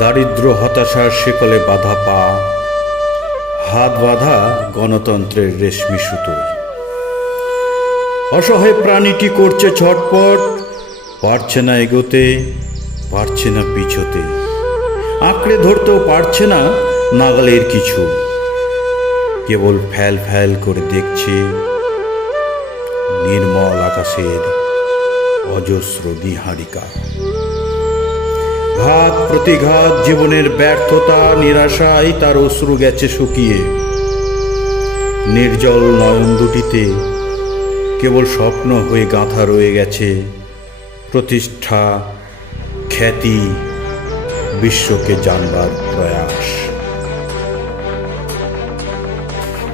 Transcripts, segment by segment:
দারিদ্র হতাশার শিকলে বাধা পা, হাত বাঁধা গণতন্ত্রের রেশমি সুতোয়। অসহায় প্রাণীটি করছে ছটপট, পারছে না এগোতে, পারছে না পিছোতে, আঁকড়ে ধরতেও পারছে না নাগালের কিছু। কেবল ফ্যাল ফ্যাল করে দেখছে নির্মল আকাশের অজস্র নীহারিকা। ঘাত প্রতিঘাত, জীবনের ব্যর্থতা, নিরাশায় তার অশ্রু গেছে শুকিয়ে। নির্জল নয়ন দুটিতে কেবল স্বপ্ন হয়ে গাঁথা রয়ে গেছে প্রতিষ্ঠা, খ্যাতি, বিশ্বকে জানবার প্রয়াস।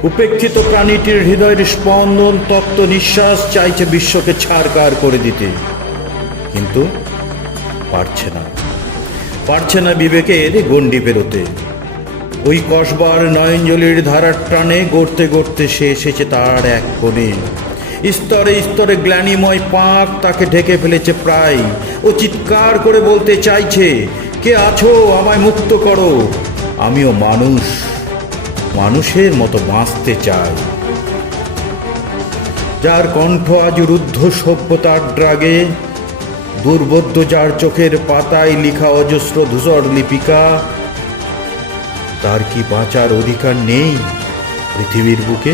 উপেক্ষিত প্রাণীটির হৃদয়ের স্পন্দন, তপ্ত নিঃশ্বাস চাইছে বিশ্বকে ছাড়কার করে দিতে, কিন্তু পারছে না বিবেকের গণ্ডি পেরোতে। ওই কসবার নয়নজলির ধারার টানে গড়তে গড়তে সে এসেছে তার এক কোণে। স্তরে স্তরে গ্লানিময় পাক তাকে ঢেকে ফেলেছে প্রায়। ও চিৎকার করে বলতে চাইছে, কে আছো, আমায় মুক্ত করো, আমিও মানুষ, মানুষের মতো বাঁচতে চাই। যার কণ্ঠ আজ রুদ্ধ সভ্যতার ড্রাগে, দুর্বোধ্য যার চোখের পাতায় লিখা অজস্র ধূসর লিপিকা, তার কি বাঁচার অধিকার নেই পৃথিবীর বুকে?